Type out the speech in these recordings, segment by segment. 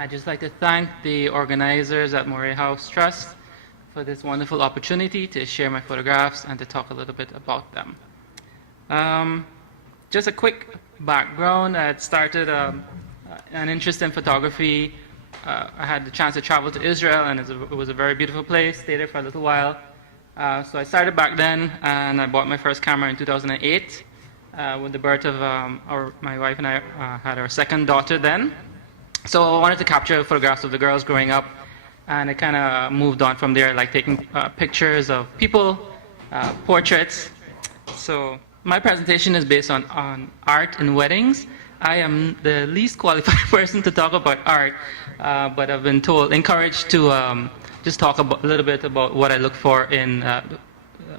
I'd just like to thank the organizers at Moray House Trust for this wonderful opportunity to share my photographs and to talk a little bit about them. Just a quick background. I had started an interest in photography. I had the chance to travel to Israel, and it was a very beautiful place. Stayed there for a little while. So I started back then, and I bought my first camera in 2008 with the birth of my wife and I had our second daughter then. So I wanted to capture photographs of the girls growing up, and it kind of moved on from there, like taking pictures of people, portraits. So my presentation is based on art and weddings. I am the least qualified person to talk about art, but I've been encouraged to just talk a little bit about what I look for in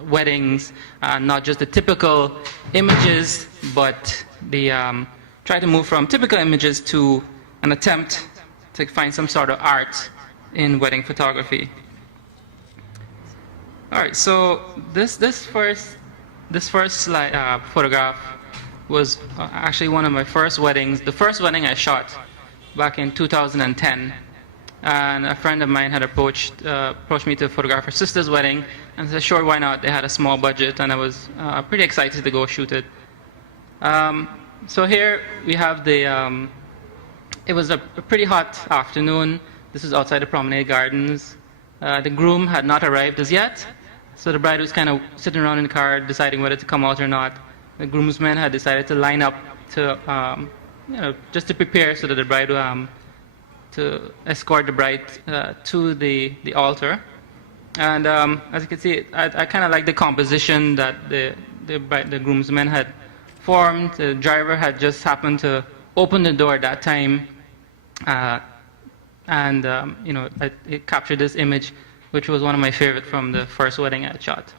weddings, not just the typical images, but try to move from typical images to an attempt to find some sort of art in wedding photography. All right, so this first slide, photograph was actually one of my first weddings. The first wedding I shot back in 2010, and a friend of mine had approached me to photograph her sister's wedding, and I said, sure, why not? They had a small budget, and I was pretty excited to go shoot it. So here we have it was a pretty hot afternoon. This was outside the Promenade Gardens. The groom had not arrived as yet, so the bride was kind of sitting around in the car deciding whether to come out or not. The groomsmen had decided to line up to, just to prepare so that the bride, to escort the bride to the altar. And as you can see, I kind of like the composition that the groomsmen had formed. The driver had just happened to open the door at that time, it captured this image, which was one of my favorite from the first wedding I shot.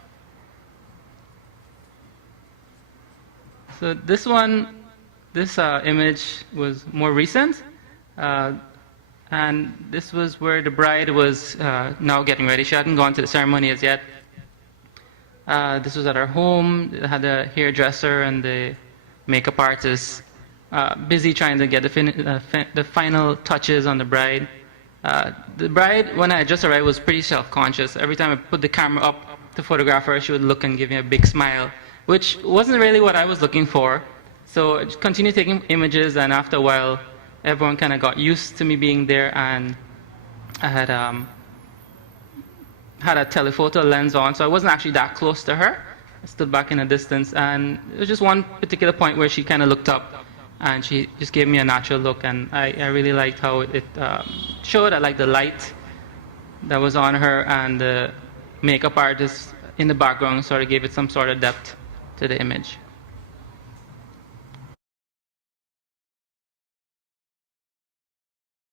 So this image was more recent, and this was where the bride was now getting ready. She hadn't gone to the ceremony as yet. This was at her home. It had the hairdresser and the makeup artist busy trying to get the final touches on the bride. The bride, when I just arrived, was pretty self-conscious. Every time I put the camera up to photograph her, she would look and give me a big smile, which wasn't really what I was looking for. So I just continued taking images, and after a while, everyone kind of got used to me being there, and I had a telephoto lens on, so I wasn't actually that close to her. I stood back in a distance, and it was just one particular point where she kind of looked up, and she just gave me a natural look, and I really liked how it showed. I liked the light that was on her, and the makeup artist in the background sort of gave it some sort of depth to the image.